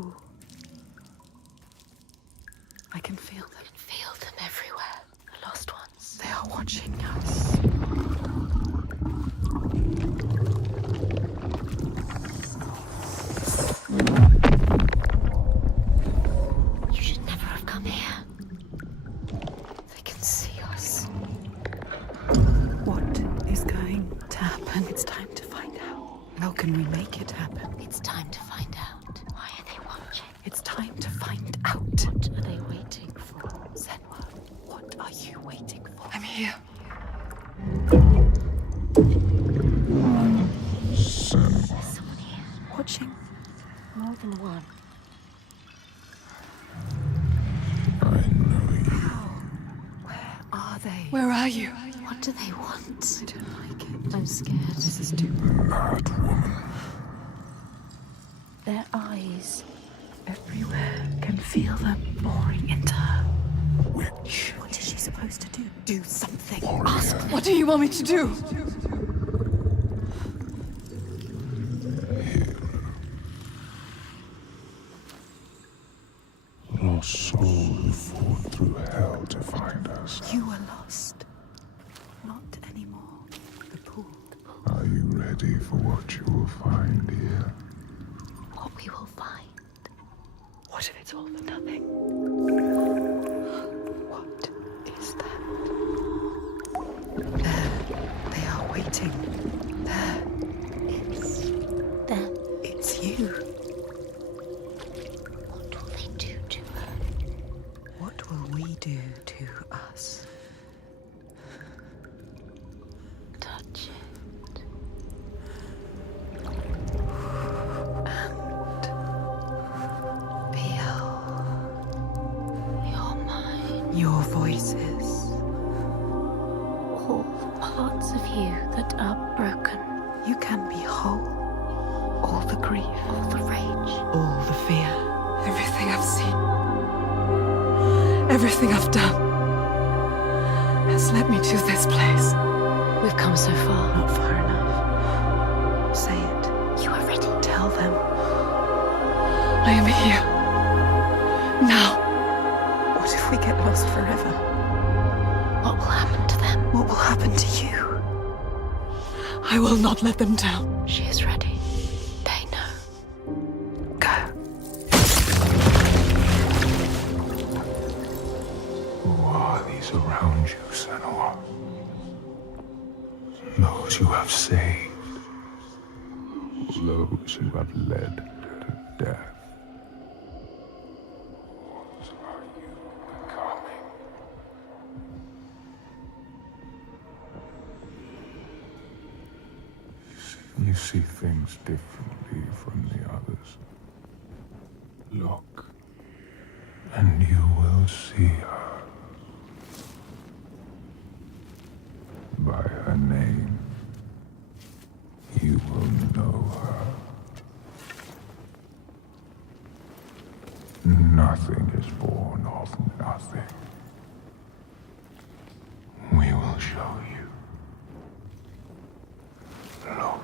pool. I can feel them. I can feel them everywhere. The lost ones. They are watching us. You should never have come here. They can see us. What is going to happen? It's time to find out. How can we make it happen? It's time to find out. Why are they watching? It's time to find out. What are they waiting for? Senua, what are you waiting for? I'm here. There's someone here. Watching. More than one. I know you. Where are they? Where are you? What do they want? I don't like it. I'm scared. This is too Mad woman. Their eyes. everywhere. Can feel them boring into her. Witch. What is she supposed to do? Do something. Warrior. Ask them. What do you want me to do? Lost soul who fought through hell to find us. You were lost. Not anymore. The pool. Are you ready for what you will find here? What we will find. What if it's all for nothing? What is that? There. They are waiting. There. It's them. It's you. What will they do to her? What will we do to us? Touch it. Feel Your mind. your voices. All the parts of you that are broken. You can be whole. All the grief. All the rage. All the fear. Everything I've seen, everything I've done, has led me to this place. We've come so far. Not far enough. Say it. You are ready. Tell them. I am here. Now. What if we get lost forever? What will happen to them? What will happen to you? I will not let them down. She is ready. They know. Go. Who are these around you, Senua? Those you have saved. Those you have led to death. What are you becoming? You see things differently from the others. Look, and you will see her. By her name, you will know her. Nothing is born of nothing. We will show you. Look.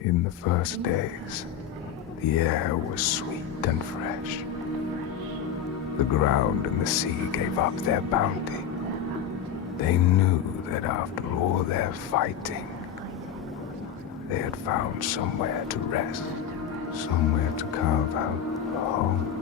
In the first days, the air was sweet and fresh. The ground and the sea gave up their bounty. They knew that after all their fighting, they had found somewhere to rest, somewhere to carve out a home.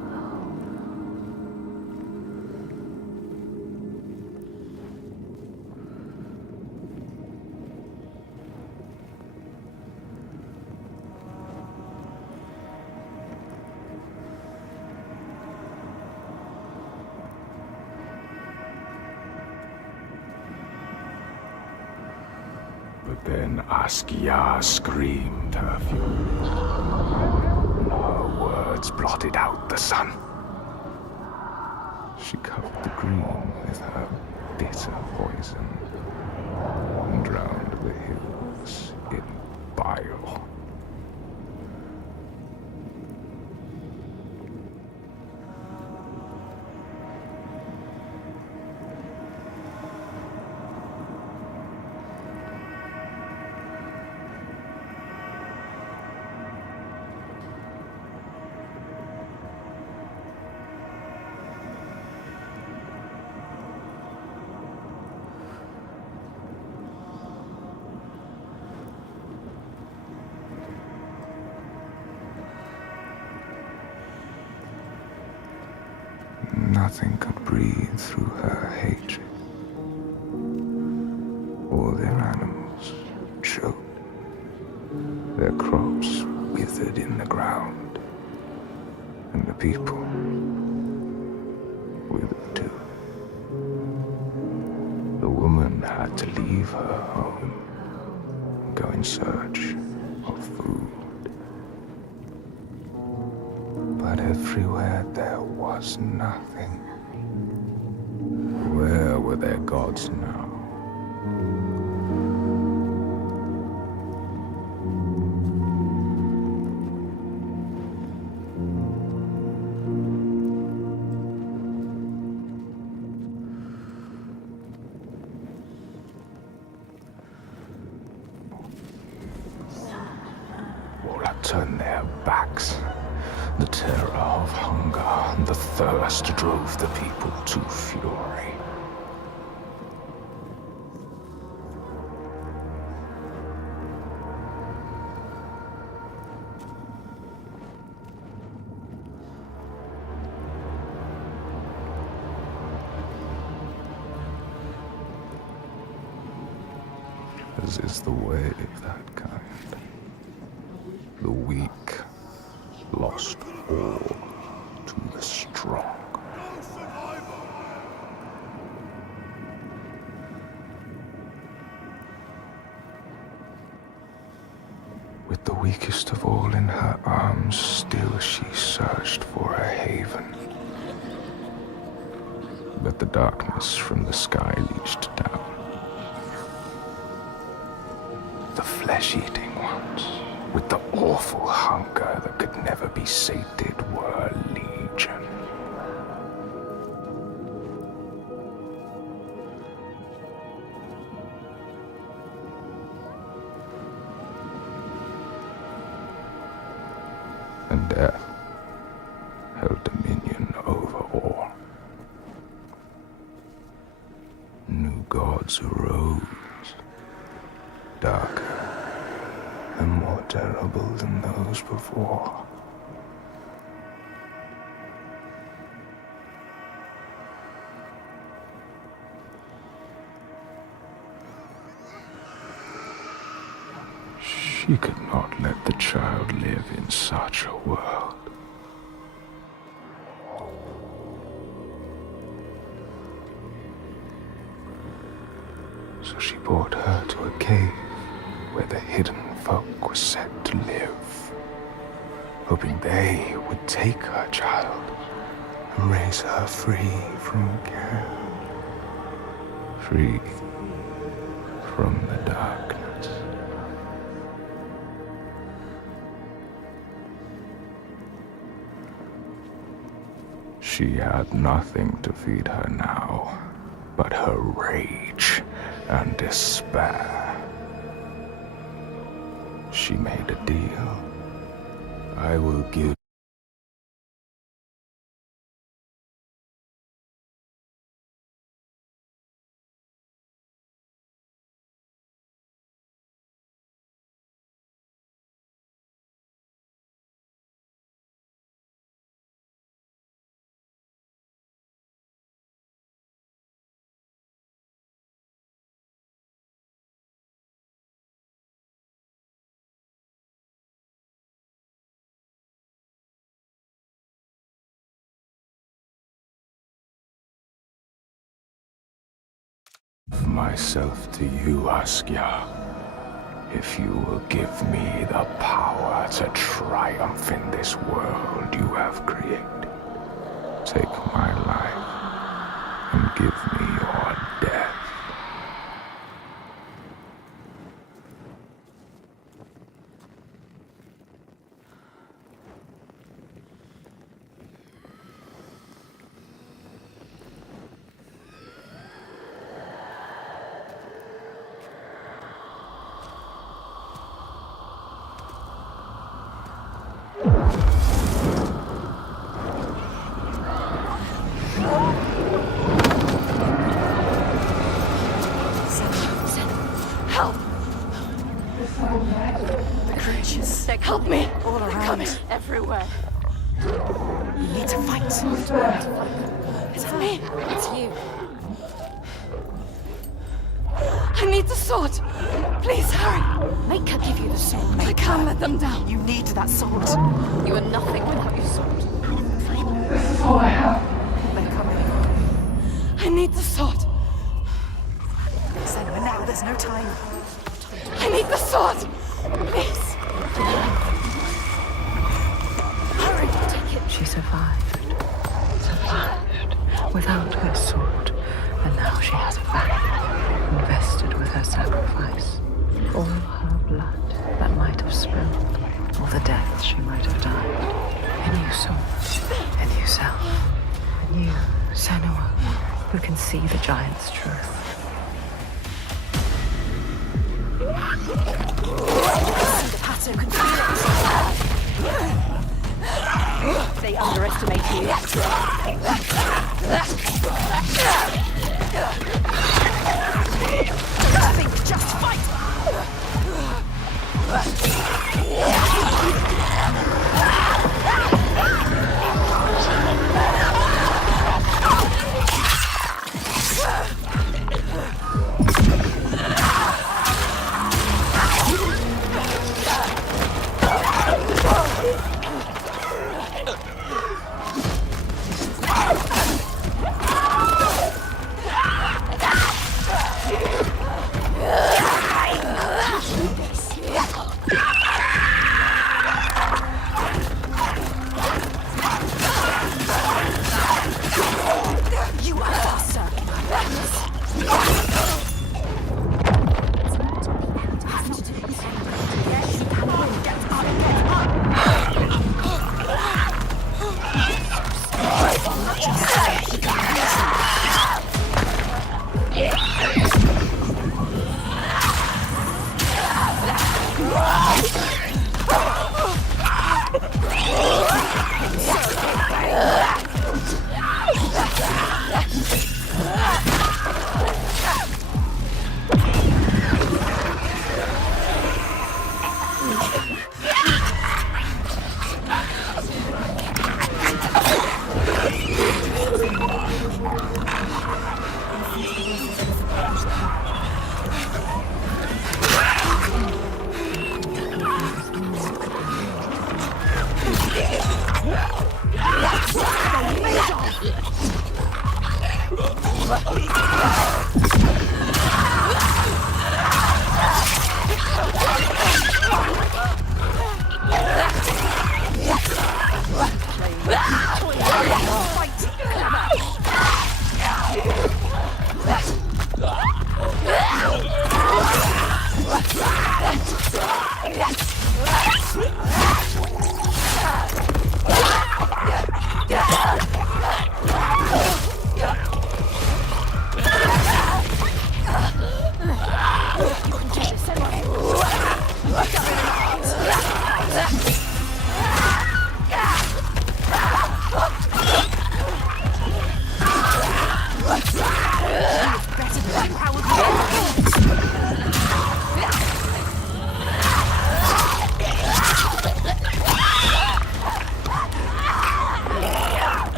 But then Askia screamed her fury. Her words blotted out the sun. She covered the green with her bitter poison and drowned the hills in bile. Nothing could breathe through her hatred. All their animals choked. Their crops withered in the ground. And the people withered too. The woman had to leave her home and go in search of food. But everywhere there was nothing. Where were their gods now? All had turned their backs. The terror of hunger and the thirst drove the people to fury. As is the way of that kind. The weak lost all to the strong. With the weakest of all in her arms, still she searched for a haven. But the darkness from the sky reached down. The flesh-eating ones, with the awful hunger that could never be sated, were legion. And death held dominion over all. New gods arose, darker and more terrible than those before. She could not let the child live in such a world. So she brought her to a cave where the hidden folk were said to live, hoping they would take her child and raise her free from care, free from the darkness. She had nothing to feed her now but her rage and despair. She made a deal. I will give myself to you, Askia, if you will give me the power to triumph in this world you have created. Take my life and give me your death. Help me! All around. They're coming everywhere. You need to fight. It's me. It's you. I need the sword. Please hurry. Make her give you the sword. I can't let them down. You need that sword. You are nothing without your sword. That's all I have. They're coming. I need the sword. Senua, now there's no time. I need the sword. Please. Hurry. Take it. She survived. Without her sword. And now she has a family, invested with her sacrifice. All her blood that might have spilled, all the deaths she might have died. A new sword, a new self, a new Senua, who can see the giant's truth. See the pattern and feel it. They underestimate you. Don't think, just fight!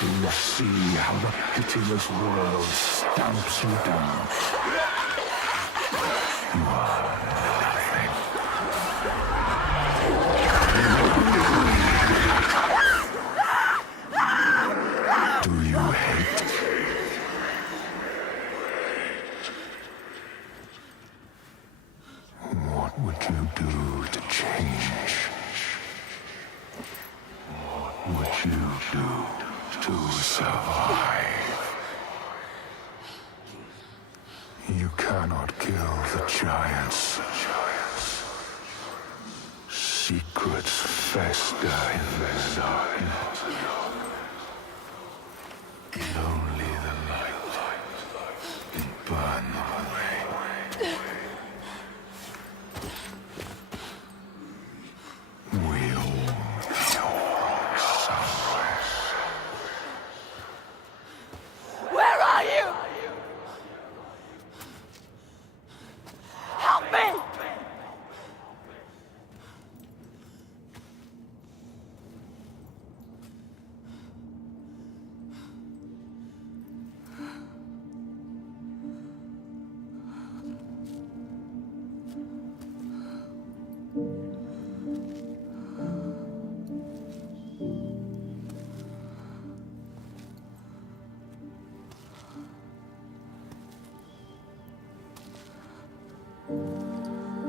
You see how the pitiless world stamps you down. You are nothing. Do you hate? What would you do to change? What would you do to survive? You cannot kill the giants. Secrets fester in the darkness. Only the light can burn them away. We'll know somewhere. Where are you? Help me!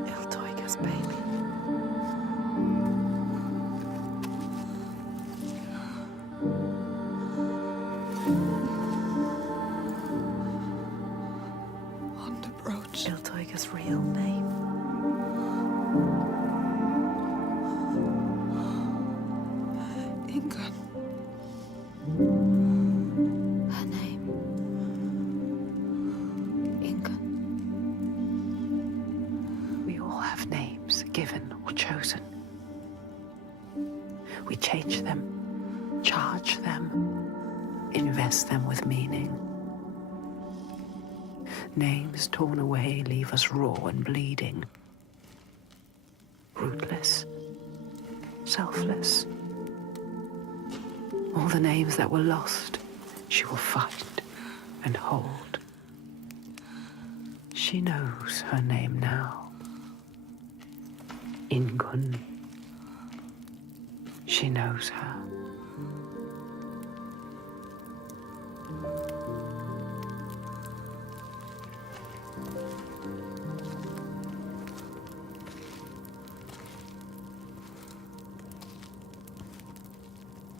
Iltoiga's baby. On the brooch. Iltoiga's real name. Ingun. Her name. Ingun. We all have names, given or chosen. We change them, charge them, invest them with meaning. Names torn away leave us raw and bleeding. Rootless, selfless. All the names that were lost, she will fight and hold. She knows her name now. Ingun. She knows her.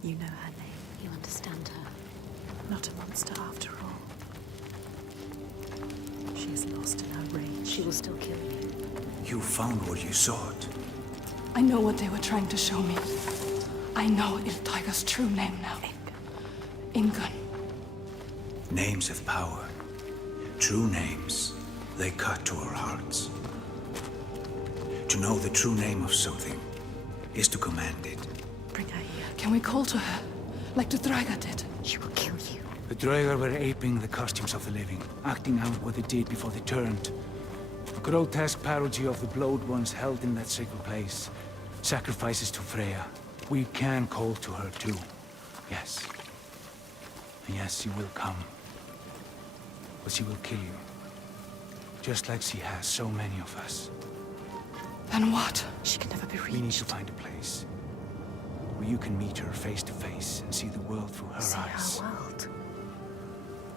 You know her name. You understand her. Not a monster after all. She is lost in her rage. She will still kill you. You found what you sought. I know what they were trying to show me. I know Iltoiga's true name now. Ingun. Names have power. True names, they cut to our hearts. To know the true name of something is to command it. Bring her here. Can we call to her, like the Draga did? She will kill you. The Draegar were aping the costumes of the living, acting out what they did before they turned. A grotesque parody of the blowed ones held in that sacred place. Sacrifices to Freya. We can call to her too. Yes. And yes, she will come. But she will kill you. Just like she has so many of us. Then what? She can never be reached. We need to find a place where you can meet her face to face and see the world through her See eyes. our world.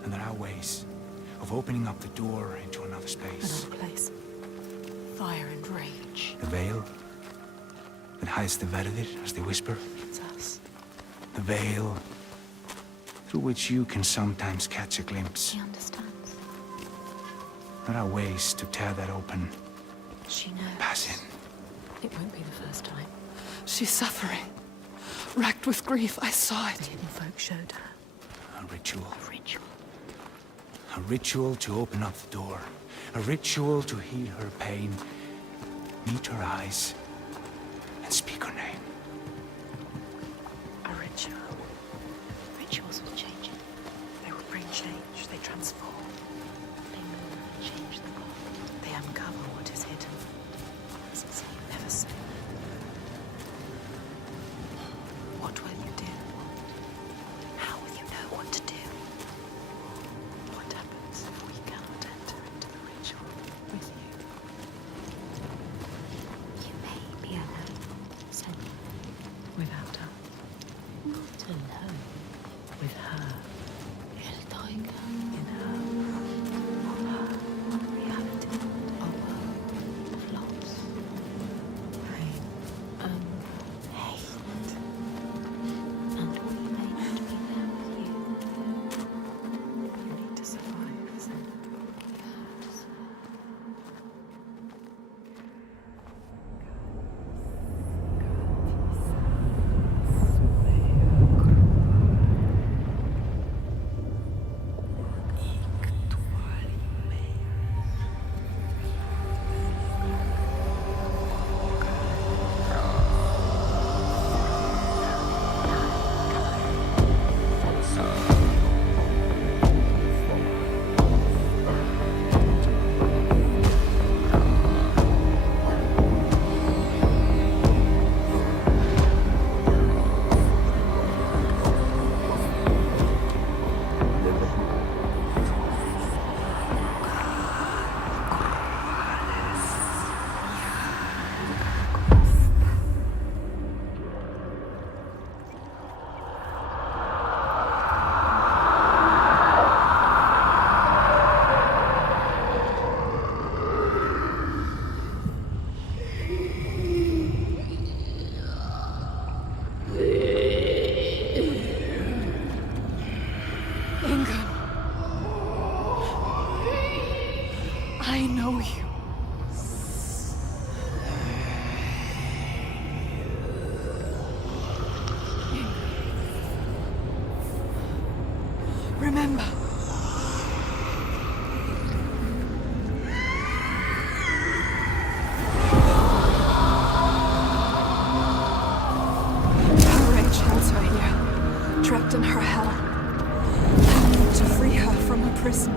And there are ways of opening up the door into another space. Another place. Fire and rage. The veil that hides the Verdir, as they whisper. It's us. The veil through which you can sometimes catch a glimpse. She understands. There are ways to tear that open. She knows. Pass in. It won't be the first time. She's suffering. Racked with grief, I saw The it. hidden folk showed her. A ritual. A ritual. A ritual to open up the door. A ritual to heal her pain. Meet her eyes and speak her name. A ritual. Rituals will change it. They will bring change. They transform. They will never change the god. They uncover what is hidden. As it's never seen. What will you do? How will you In her, all her reality, a world of loss, pain, and hate. And we may not be there with you. You need to survive, Senua. Yes. Ingun. I know you. Remember. Her rage holds her here, trapped in her hell. I need to free her from her prison.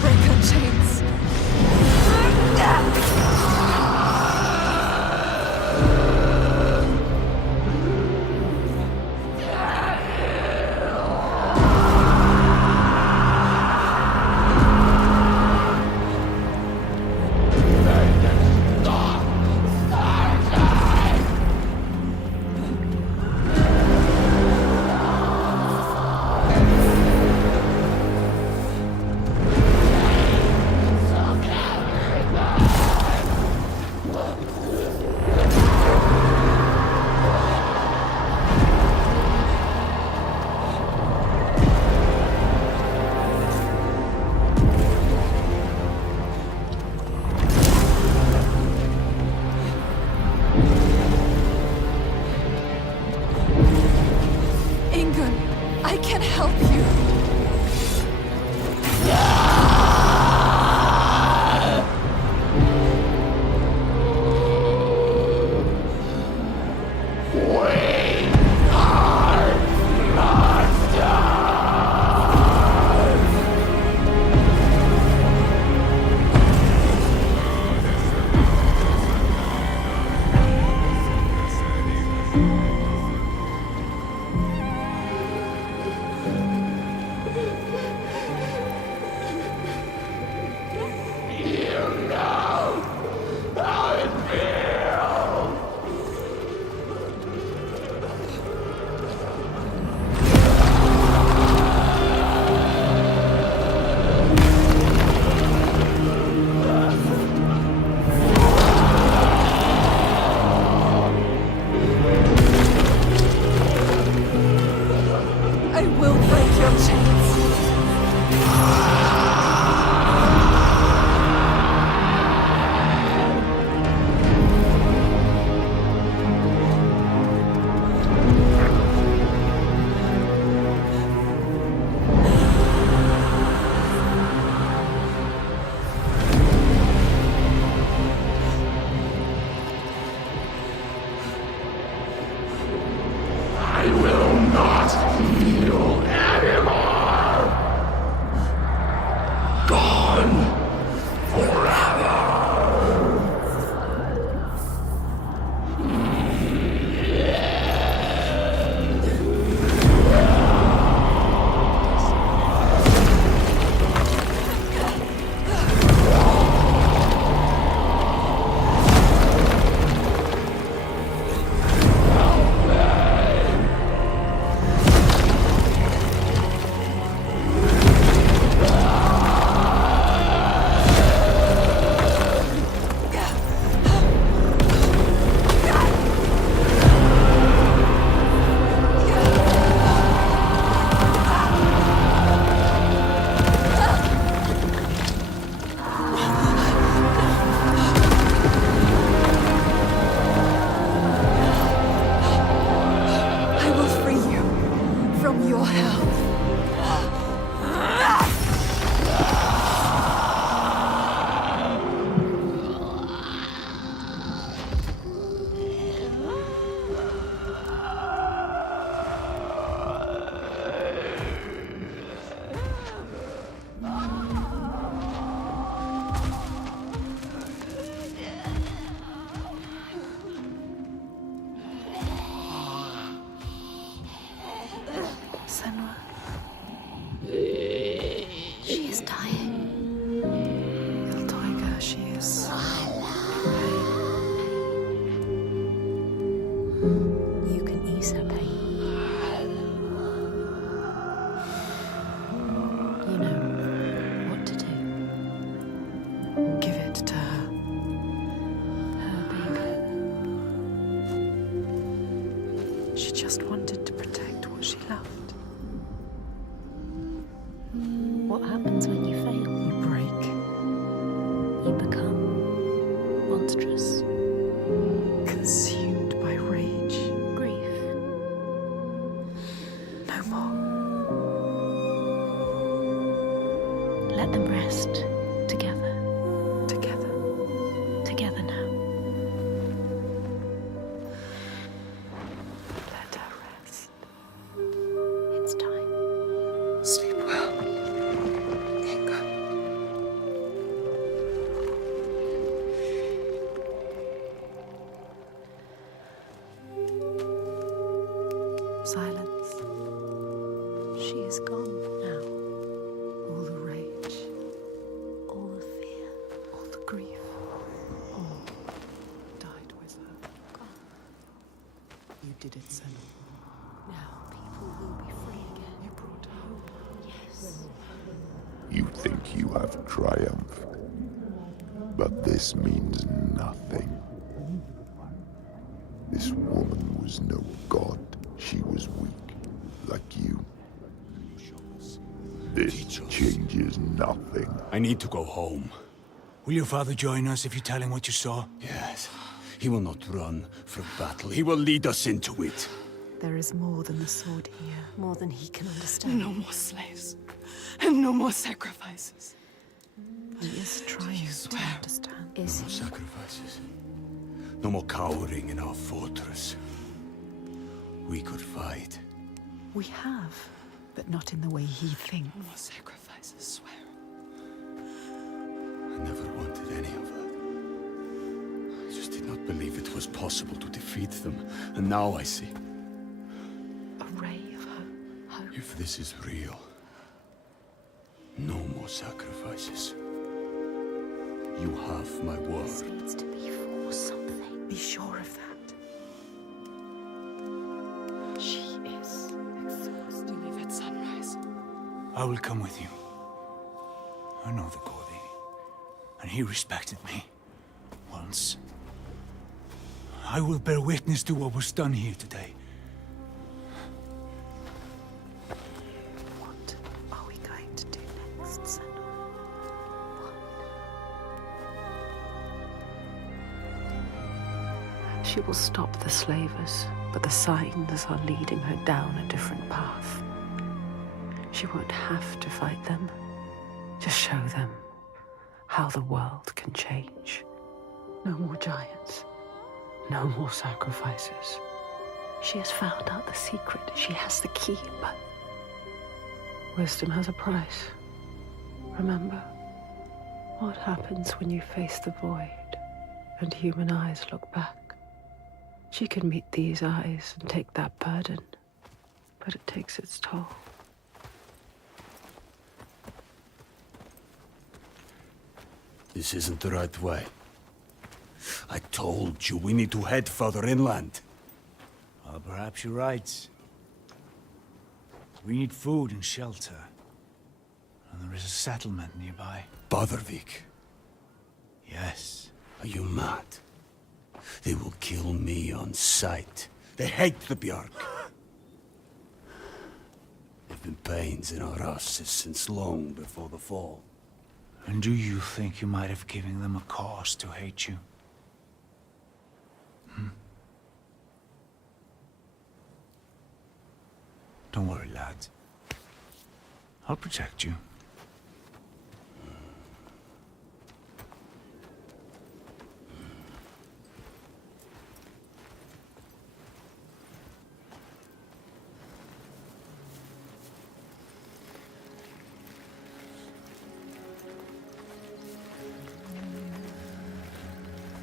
Break her chains. Ingun, I can help you. You can ease her pain. You know what to do. Give it to her. Her baby. She just wanted to protect what she loved. What happens when you fail? You break. You become monstrous. Consumed by rage. Grief. No more. Let them rest together. Together. Together now. Let her rest. It's time. Sleep well. Inga. Silence. She is gone now. All the rage. All the fear. All the grief. All died with her. You did it, Senua. Now people will be free again. You brought hope. Yes. You think you have triumphed, but this means nothing. This woman was no god. She was weak, like you. This changes nothing. I need to go home. Will your father join us if you tell him what you saw? Yes. He will not run from battle. He will lead us into it. There is more than the sword here. More than he can understand. No more slaves. And no more sacrifices. He is trying to swear? understand. Is No he? sacrifices. No more cowering in our fortress. We could fight. We have, but not in the way he thinks. No more sacrifices, swear. I never wanted any of that. I just did not believe it was possible to defeat them. And now I see. A ray of hope. If this is real, no more sacrifices. You have my This word. needs to be for something. Be sure of that. She is exhausted. To leave at sunrise. I will come with you. I know the Gordy, and he respected me. Once. I will bear witness to what was done here today. What are we going to do next, Senua? She will stop the slavers, but the signs are leading her down a different path. She won't have to fight them. Just show them how the world can change. No more giants. No more sacrifices. She has found out the secret. She has the key, but wisdom has a price. Remember, what happens when you face the void and human eyes look back? She can meet these eyes and take that burden, but it takes its toll. This isn't the right way. I told you we need to head further inland. Well, perhaps you're right. We need food and shelter. And there is a settlement nearby. Bardarvik, Yes. are you mad? They will kill me on sight. They hate the Bjark. They've been pains in our asses since long before the fall. And do you think you might have given them a cause to hate you? Don't worry, lad. I'll protect you.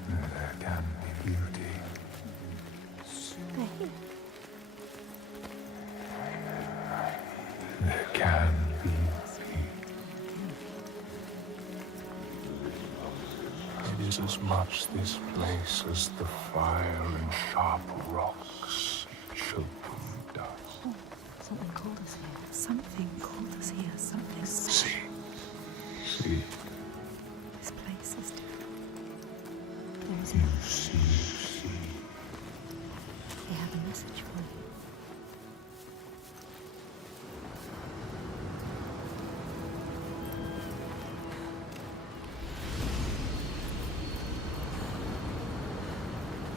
There can be beauty. There can be peace. It is as much this place as the fire and sharp rocks. message for you.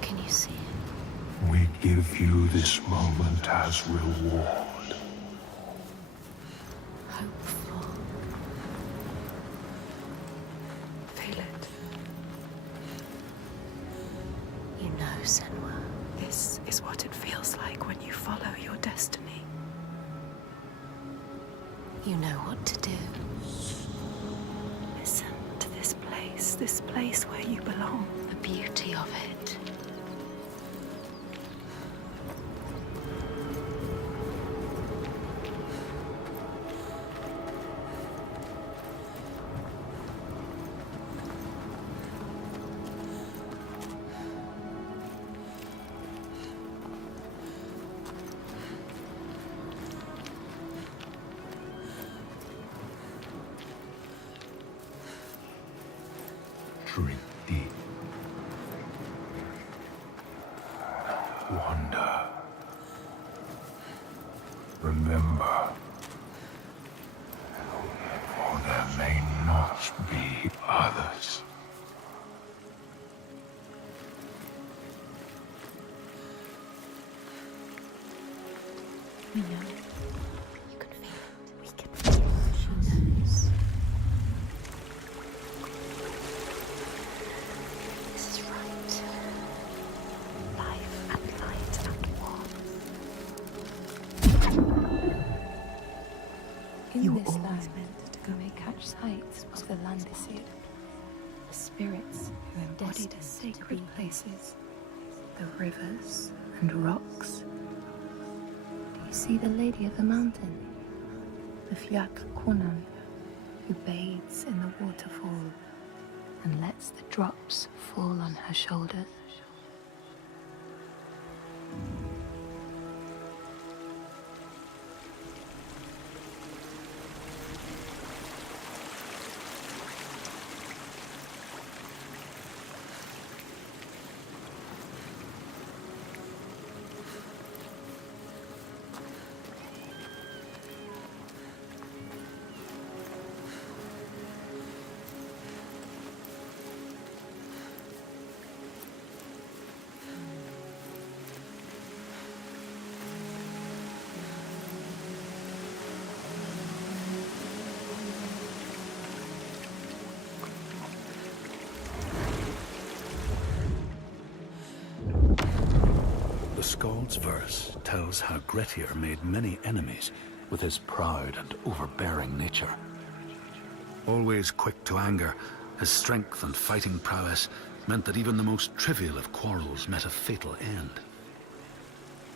Can you see it? We give you this moment as reward. Hopeful. Feel it. You know, Senua. This is what it feels like when you follow your destiny. You know what to do. Listen to this place where you belong. The beauty of it. Drink deep. Wander. Remember. For there may not be others. We know. You can feel it. We can feel it. She knows. This is right. Life and light and war. In this land, you may catch sight of the landseed, the spirits who embody the sacred places, the rivers and rocks. Do you see the Lady of the Mountain, the Fiak Konan, who bathes in the waterfall and lets the drops fall on her shoulders? The Skald's verse tells how Grettir made many enemies with his proud and overbearing nature. Always quick to anger, his strength and fighting prowess meant that even the most trivial of quarrels met a fatal end.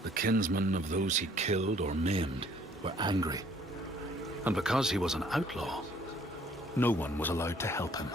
The kinsmen of those he killed or maimed were angry, and because he was an outlaw, no one was allowed to help him.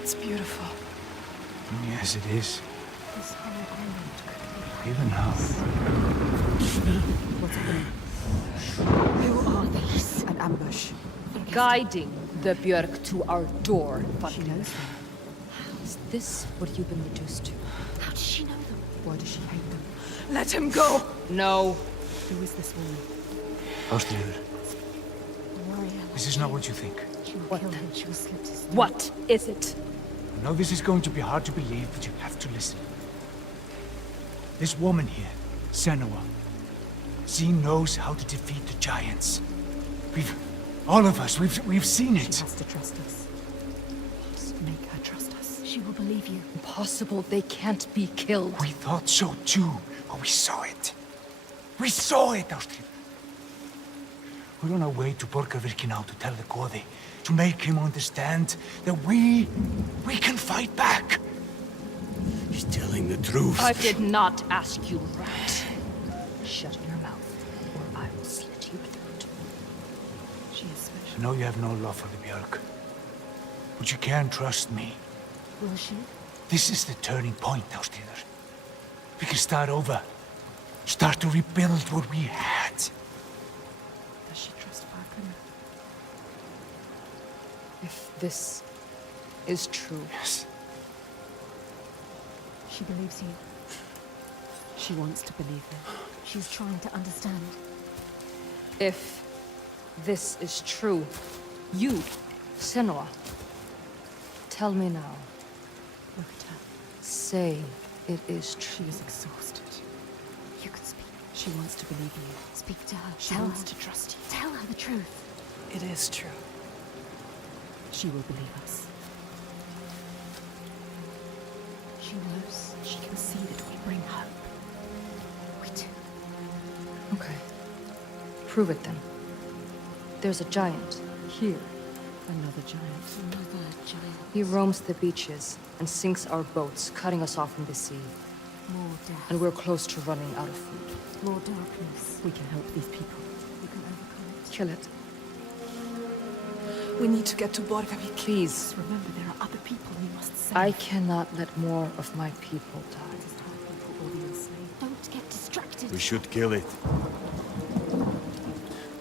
It's beautiful. Yes, it is. This whole island could be Even now. What's happening? Who are these? An ambush. Guiding the Björk to our door. She knows them. Is this what you've been reduced to? How does she know them? Why does she hate them? Let him go! No. Who is this woman? Ástríður, this is not what you think. What then? What is it? I know this is going to be hard to believe, but you have to listen. This woman here, Senua, she knows how to defeat the giants. All of us, we've seen it. She has to trust us. Just make her trust us. She will believe you. Impossible. They can't be killed. We thought so too, but we saw it. We saw it, Ástríður. We're on our way to Borgarvirki now to tell the Goði, to make him understand that we can fight back. He's telling the truth. I did not ask you, rat. Shut your mouth, or I will slit you throat. She is special. I know you have no love for the Björk, but you can trust me. Will she? This is the turning point, Ástríður. We can start over. Start to rebuild what we had. Does she trust Fargrim? If this is true, Yes. She believes you. She wants to believe him. She's trying to understand. if this is true, you, Senua, tell me now. Look at her. Say it is true. She is exhausted. You can speak. She wants to believe you. Speak to her. She Tell wants her. to trust you. Tell her the truth. It is true. She will believe us. She knows. She can see that we bring hope. We do. Okay. Prove it then. There's a giant here. Another giant. Another giant. He roams the beaches and sinks our boats, cutting us off from the sea. More death. And we're close to running out of food. More darkness. We can help these people. You can overcome it. Kill it. We need to get to Borgarvik. Please. Remember, there are other people we must save. I cannot let more of my people die. This is how people will be enslaved. Don't get distracted. We should kill it.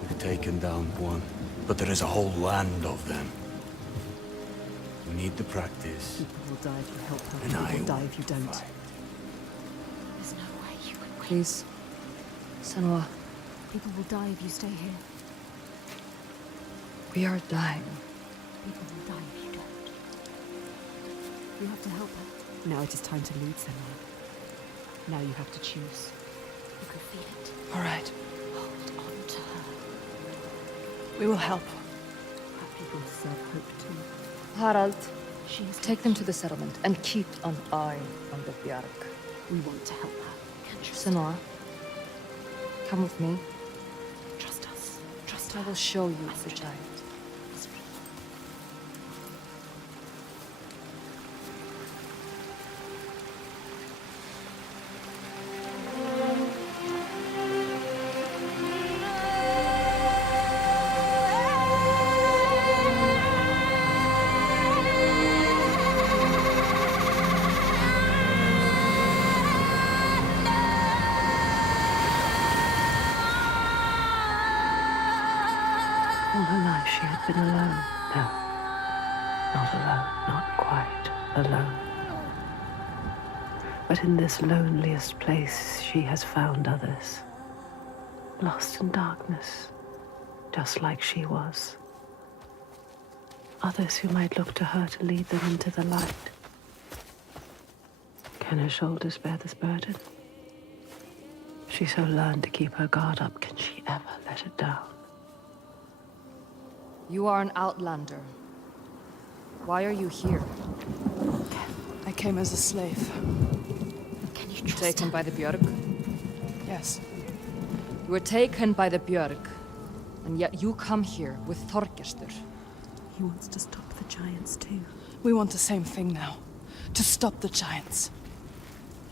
We've taken down one, but there is a whole land of them. We need the practice. People will die if you help her. And People I will die will if you don't. fight. There's no way you can win. Please. Senua, People will die if you stay here. we are dying. People will die if you don't. You have to help her. Now it is time to lead, Senua. Now you have to choose. You can feel it. All right. Hold on to her. We will help. Our people deserve hope too. Harald, She is take them to the settlement and keep an eye on the Bjark. We want to help her. Can trust Senua, come with me. Trust us. Trust I her. will show you the giant. All her life she had been alone. No, not alone, not quite alone. But in this loneliest place she has found others, lost in darkness, just like she was. Others who might look to her to lead them into the light. Can her shoulders bear this burden? She so learned to keep her guard up, can she ever let it down? You are an outlander. Why are you here? I came as a slave. Can you trust Taken her? by the Björk? Yes. You were taken by the Björk, and yet you come here with Þorgestur. He wants to stop the giants too. We want the same thing now. To stop the giants.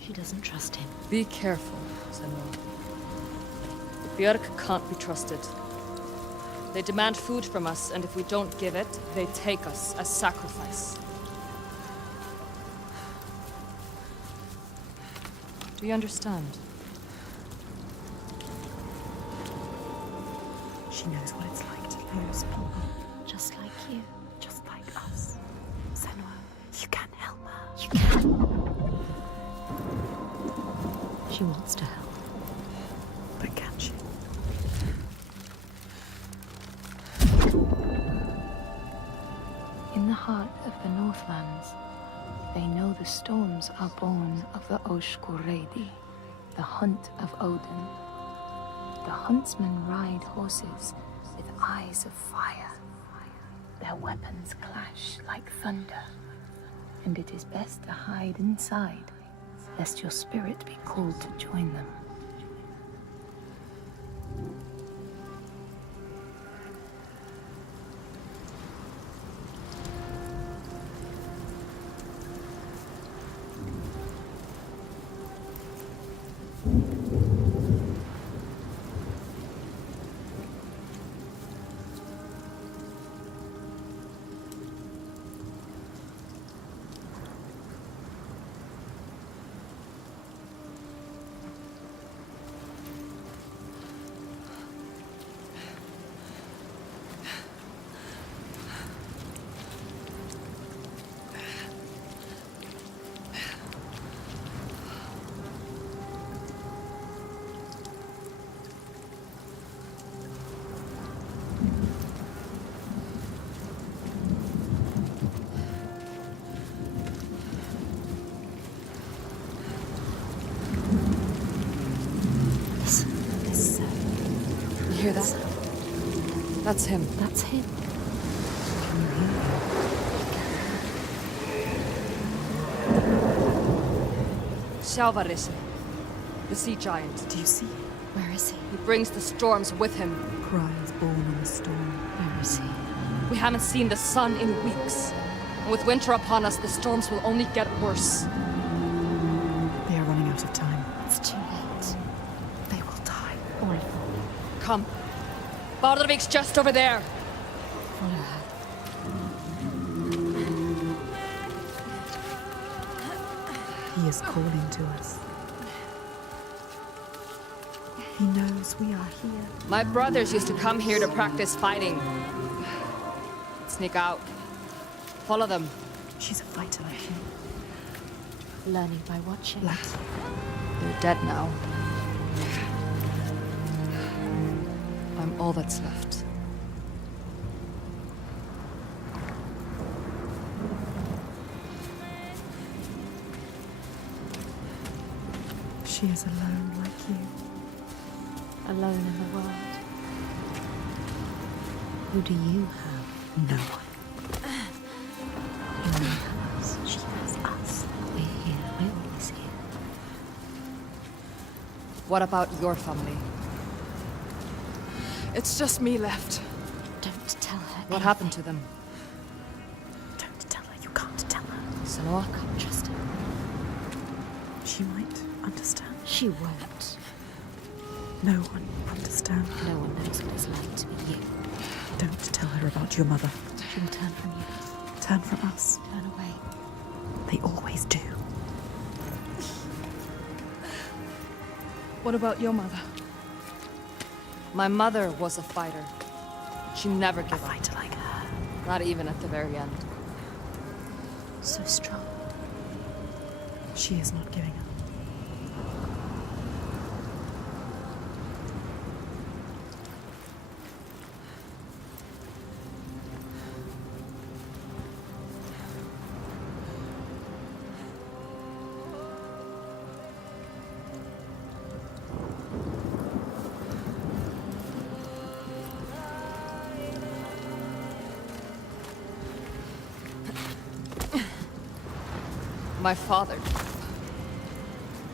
She doesn't trust him. Be careful, Senua. The Björk can't be trusted. They demand food from us, and if we don't give it, they take us as sacrifice. Do you understand? She knows what it's like to lose people. Just like you. Just like us. Senua, you can help her. You can. She wants to help. heart of the Northlands. They know the storms are born of the Oshkuredi, the hunt of Odin. The huntsmen ride horses with eyes of fire. Their weapons clash like thunder, and it is best to hide inside, lest your spirit be called to join them. Hear that? That's him. That's him. Sjálvarissi, the sea giant. Do you see? Where is he? He brings the storms with him. Cries born on the storm. Where is he? We haven't seen the sun in weeks. And with winter upon us, the storms will only get worse. They are running out of time. It's too late. They will die. Or I fall. Come. Bardarvik's just over there. Follow her. He is calling to us. He knows we are here. My brothers used to come here to practice fighting. Sneak out. Follow them. She's a fighter like you. Learning by watching. Like you. They're dead now. I'm all that's left. She is alone like you. Alone in the world. Who do you have? No one. You have us. She has us. We're here. We're always here. What about your family? It's just me left. Don't tell her. What happened to them? Don't tell her. You can't tell her. Senua? Can't trust her. She might understand. She won't. No one understands. No one knows what it's like to be you. Don't tell her about your mother. She will turn from you. Turn from us. Turn away. They always do. What about your mother? My mother was a fighter. She never A gave up. fighter like her. Not even at the very end. So strong. She is not giving up.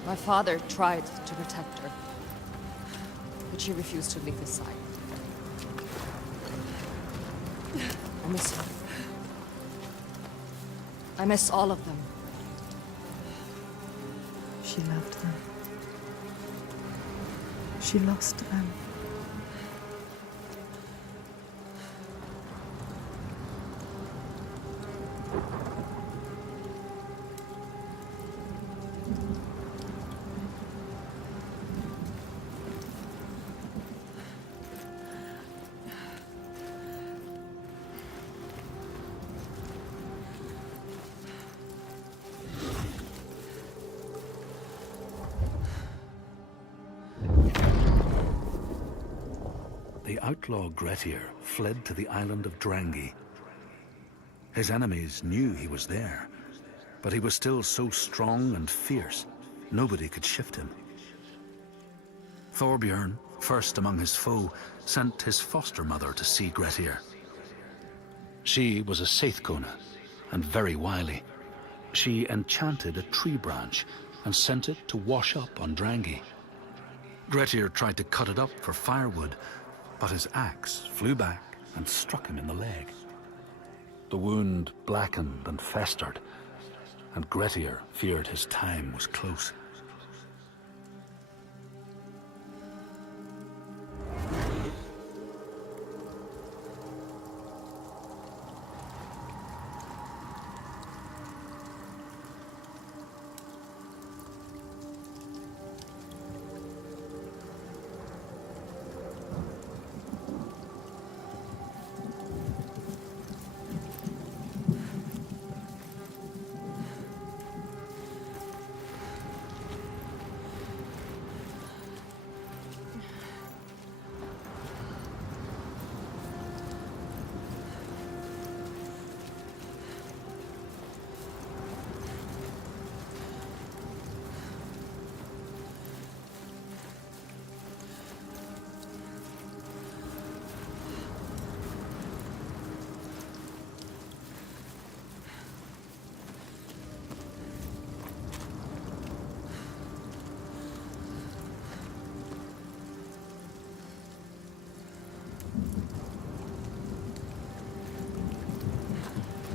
My father tried to protect her, but she refused to leave his side. I miss her. I miss all of them. She loved them. She lost them. The outlaw Grettir fled to the island of Drangi. His enemies knew he was there, but he was still so strong and fierce, nobody could shift him. Thorbjorn, first among his foe, sent his foster mother to see Grettir. She was a Seithkona, and very wily. She enchanted a tree branch and sent it to wash up on Drangi. Grettir tried to cut it up for firewood, but his axe flew back and struck him in the leg. The wound blackened and festered, and Grettir feared his time was close.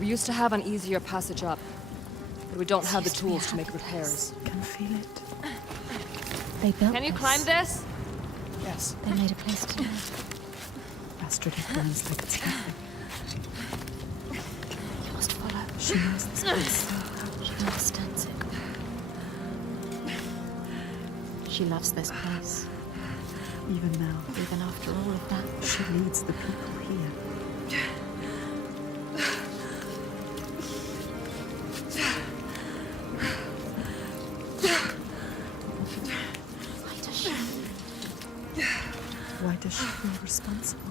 We used to have an easier passage up, but we don't have the tools to make repairs. Can feel it. They built Can you this. climb this? Yes. They made a place to live. Astrid burns like it's nothing. You must follow. She knows this place. She understands it. She loves this place. Even now, Even after all of that. she leads the people here. Why does she feel responsible?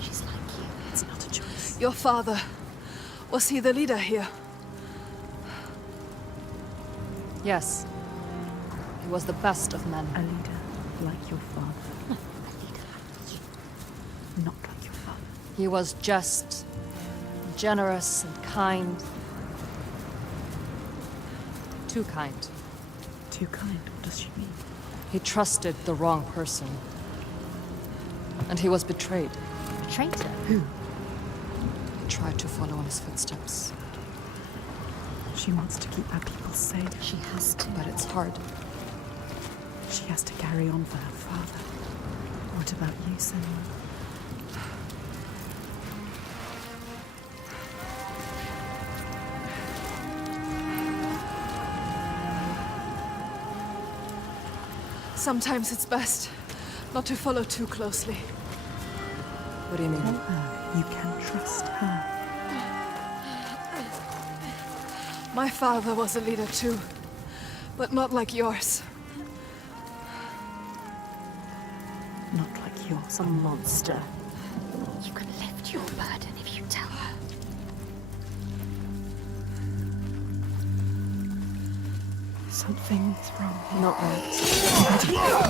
She's like you. It's not a choice. Your father, was he the leader here? Yes. He was the best of men. A leader like your father. Not like your father. He was just, generous and kind. Too kind. Too kind, what does she mean? He trusted the wrong person. And he was betrayed. Traitor? Who? He tried to follow in his footsteps. She wants to keep our people safe. She has to. But it's hard. She has to carry on for her father. What about you, Senua? Sometimes it's best not to follow too closely. What do you mean? Tell her you can trust her. My father was a leader too, but not like yours. Not like yours. A monster. You can lift your burden if you tell her. Something's wrong. Not right.